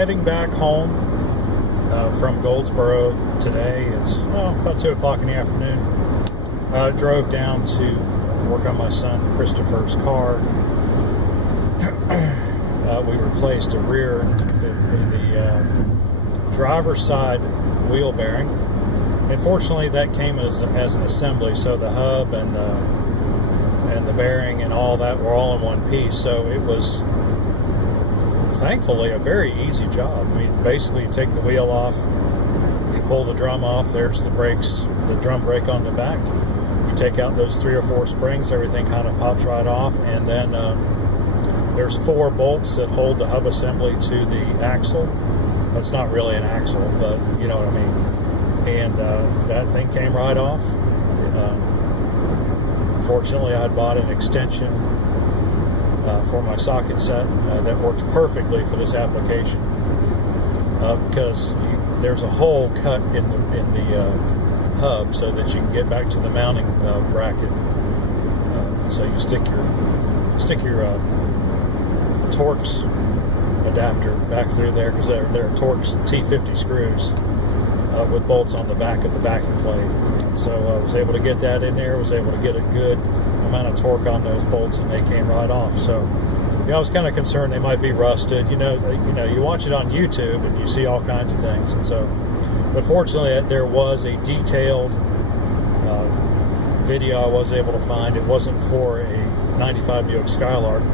heading back home from Goldsboro today. It's about 2 o'clock in the afternoon. Drove down to work on my son Christopher's car. We replaced the driver's side wheel bearing. Unfortunately, that came as an assembly, so the hub and the bearing and all that were all in one piece. So it was, thankfully, a very easy job. I mean, basically, you take the wheel off, you pull the drum off. There's the brakes, the drum brake on the back. You take out those 3 or 4 springs, everything kind of pops right off, and then there's 4 bolts that hold the hub assembly to the axle. That's not really an axle, but you know what I mean. And that thing came right off. Fortunately, I had bought an extension for my socket set that works perfectly for this application because there's a hole cut in the hub so that you can get back to the mounting bracket. So you stick your Torx adapter back through there, because they're Torx T50 screws with bolts on the back of the backing plate. So I was able to get that in there, was able to get a good amount of torque on those bolts, and they came right off. So I was kind of concerned they might be rusted. You watch it on YouTube and you see all kinds of things. And so, but fortunately, there was a detailed video I was able to find. It wasn't for a 95 Buick Skylark,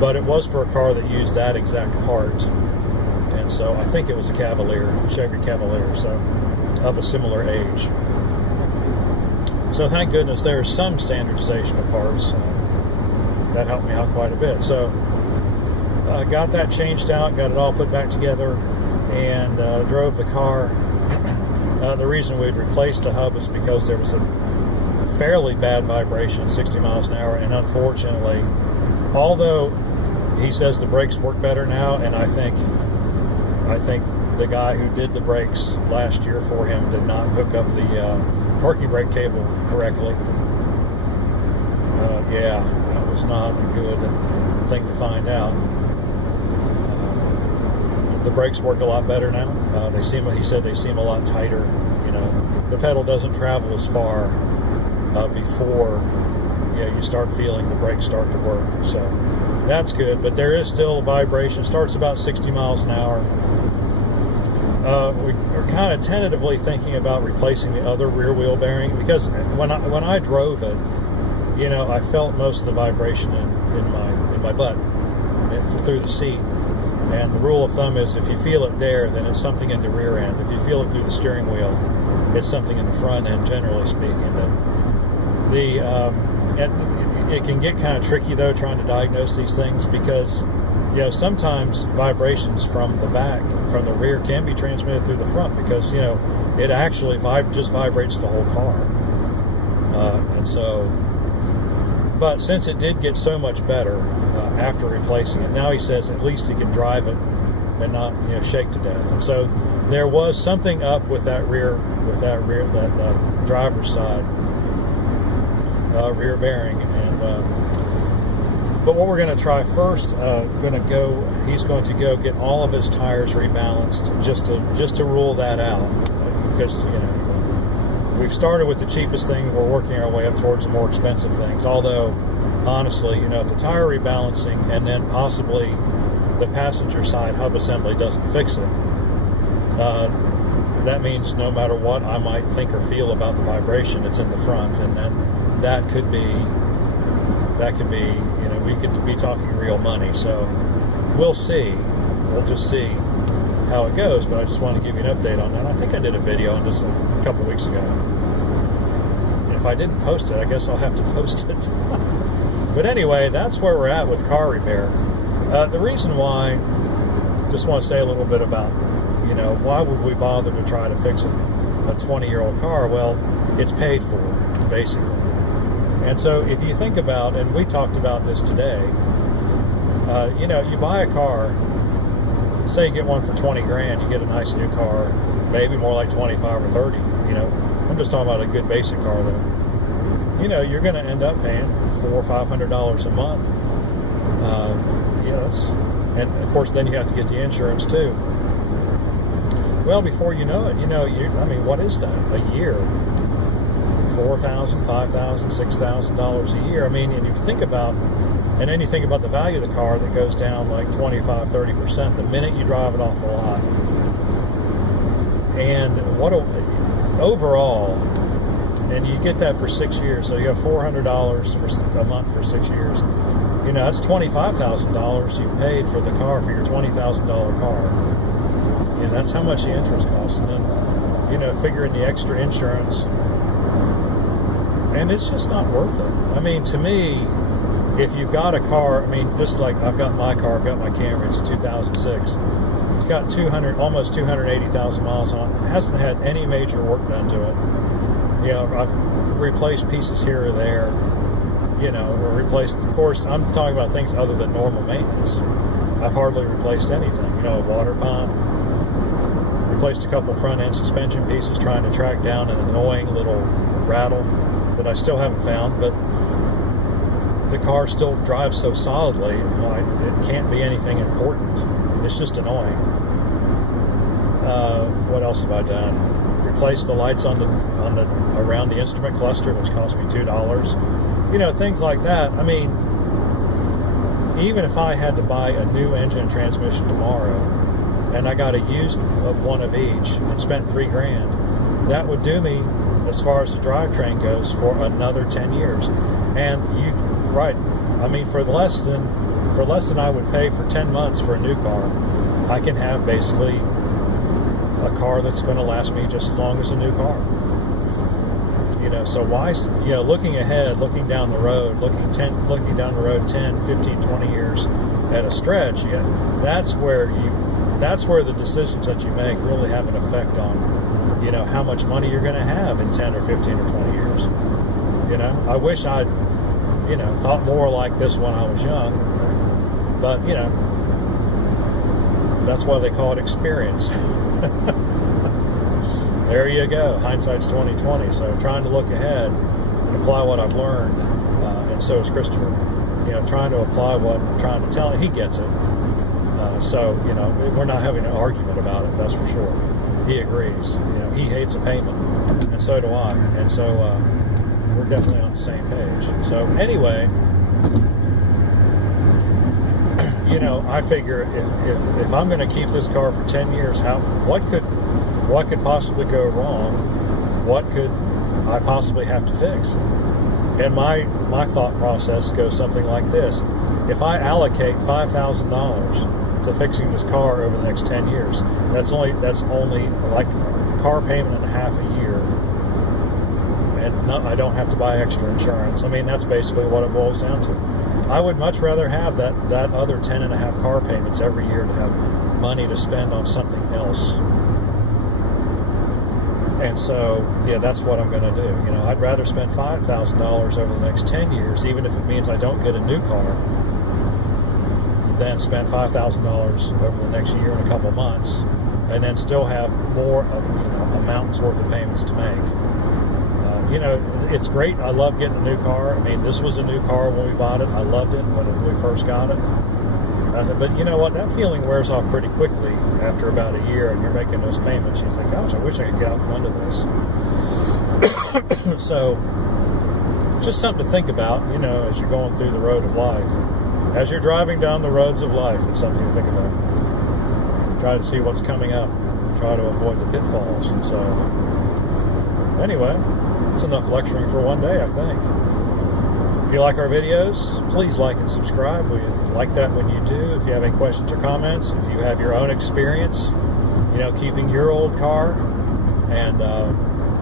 but it was for a car that used that exact part. And so I think it was a Chevy Cavalier, so of a similar age. So thank goodness there's some standardization of parts. That helped me out quite a bit. So I got that changed out, got it all put back together, and drove the car. The reason we'd replaced the hub is because there was a fairly bad vibration at 60 miles an hour, and unfortunately, although he says the brakes work better now, and I think the guy who did the brakes last year for him did not hook up the parking brake cable correctly. That was not a good thing to find out. The brakes work a lot better now. He said they seem a lot tighter. The pedal doesn't travel as far before you start feeling the brakes start to work. So that's good, but there is still vibration. Starts about 60 miles an hour. We are kind of tentatively thinking about replacing the other rear wheel bearing, because when I drove it, I felt most of the vibration in my butt through the seat. And the rule of thumb is if you feel it there, then it's something in the rear end. If you feel it through the steering wheel, it's something in the front end, generally speaking. It can get kind of tricky, though, trying to diagnose these things, because sometimes vibrations from the back, from the rear, can be transmitted through the front, because it actually just vibrates the whole car. But since it did get so much better after replacing it, now he says at least he can drive it and not shake to death. And so there was something up with that driver's side rear bearing. But what we're going to try first, he's going to go get all of his tires rebalanced, just to rule that out, because we've started with the cheapest thing. We're working our way up towards the more expensive things. Although, honestly, if the tire rebalancing and then possibly the passenger side hub assembly doesn't fix it, that means no matter what I might think or feel about the vibration, it's in the front, and then that could be, we could be talking real money. So we'll see. We'll just see how it goes. But I just wanted to give you an update on that. I think I did a video on this a couple weeks ago. And if I didn't post it, I guess I'll have to post it. But anyway, that's where we're at with car repair. The reason why, just want to say a little bit about, why would we bother to try to fix a 20-year-old car? Well, it's paid for, basically. And so if you think about, and we talked about this today, you buy a car, say you get one for 20 grand, you get a nice new car, maybe more like 25 or 30, I'm just talking about a good basic car though. You're going to end up paying $400 or $500 a month. And of course then you have to get the insurance too. Well, before you know it, I mean, what is that? A year? $4,000, $5,000, $6,000 a year. I mean, and you think about, and then you think about the value of the car that goes down like 25, 30% the minute you drive it off the lot. And overall, and you get that for 6 years, so you have $400 for a month for 6 years. That's $25,000 you've paid for the car, for your $20,000 car. That's how much the interest costs. And then, figuring the extra insurance. And it's just not worth it. I mean, to me, if you've got a car, I mean, just like I've got my car, I've got my Camry, it's 2006. It's got almost 280,000 miles on it. It hasn't had any major work done to it. I've replaced pieces here or there, or replaced, of course, I'm talking about things other than normal maintenance. I've hardly replaced anything, a water pump, replaced a couple front end suspension pieces trying to track down an annoying little rattle that I still haven't found, but the car still drives so solidly, it can't be anything important. It's just annoying. What else have I done? Replaced the lights on the around the instrument cluster, which cost me $2. Things like that. I mean, even if I had to buy a new engine and transmission tomorrow, and I got a used one of each and spent $3,000, that would do me, as far as the drivetrain goes, for another 10 years. And right, I mean, for less than I would pay for 10 months for a new car, I can have basically a car that's going to last me just as long as a new car. So why, looking ahead, looking down the road, looking down the road 10, 15, 20 years at a stretch, that's where the decisions that you make really have an effect on, how much money you're going to have in 10 or 15 or 20 years. I wish I'd, thought more like this when I was young, but, that's why they call it experience. There you go. Hindsight's 20/20. So trying to look ahead and apply what I've learned, and so is Christopher. Trying to apply what I'm trying to tell him. He gets it. So we're not having an argument about it. That's for sure. He agrees. He hates a payment, and so do I. And so we're definitely on the same page. So anyway, I figure if I'm going to keep this car for 10 years, what could possibly go wrong? What could I possibly have to fix? And my thought process goes something like this: if I allocate $5,000 to fixing this car over the next 10 years, that's only like a car payment and a half a year, and I don't have to buy extra insurance. I mean, that's basically what it boils down to. I would much rather have that other 10 and a half car payments every year to have money to spend on something else. And so, that's what I'm going to do. I'd rather spend $5,000 over the next 10 years, even if it means I don't get a new car, than spend $5,000 over the next year and a couple months, and then still have more, a mountain's worth of payments to make. It's great. I love getting a new car. I mean, this was a new car when we bought it. I loved it when we first got it. But you know what? That feeling wears off pretty quickly after about a year, and you're making those payments. You think, gosh, I wish I could get out from under this. So, just something to think about, as you're going through the road of life. As you're driving down the roads of life, it's something to think about. Try to see what's coming up. Try to avoid the pitfalls. And so, anyway, it's enough lecturing for one day, I think. If you like our videos, please like and subscribe. We like that when you do. If you have any questions or comments, if you have your own experience, keeping your old car and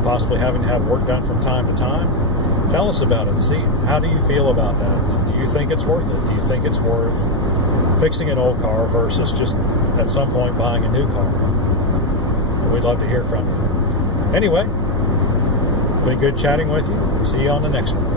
possibly having to have work done from time to time, tell us about it. See, how do you feel about that? Do you think it's worth it? Do you think it's worth fixing an old car versus just at some point buying a new car? We'd love to hear from you. Anyway, been good chatting with you. See you on the next one.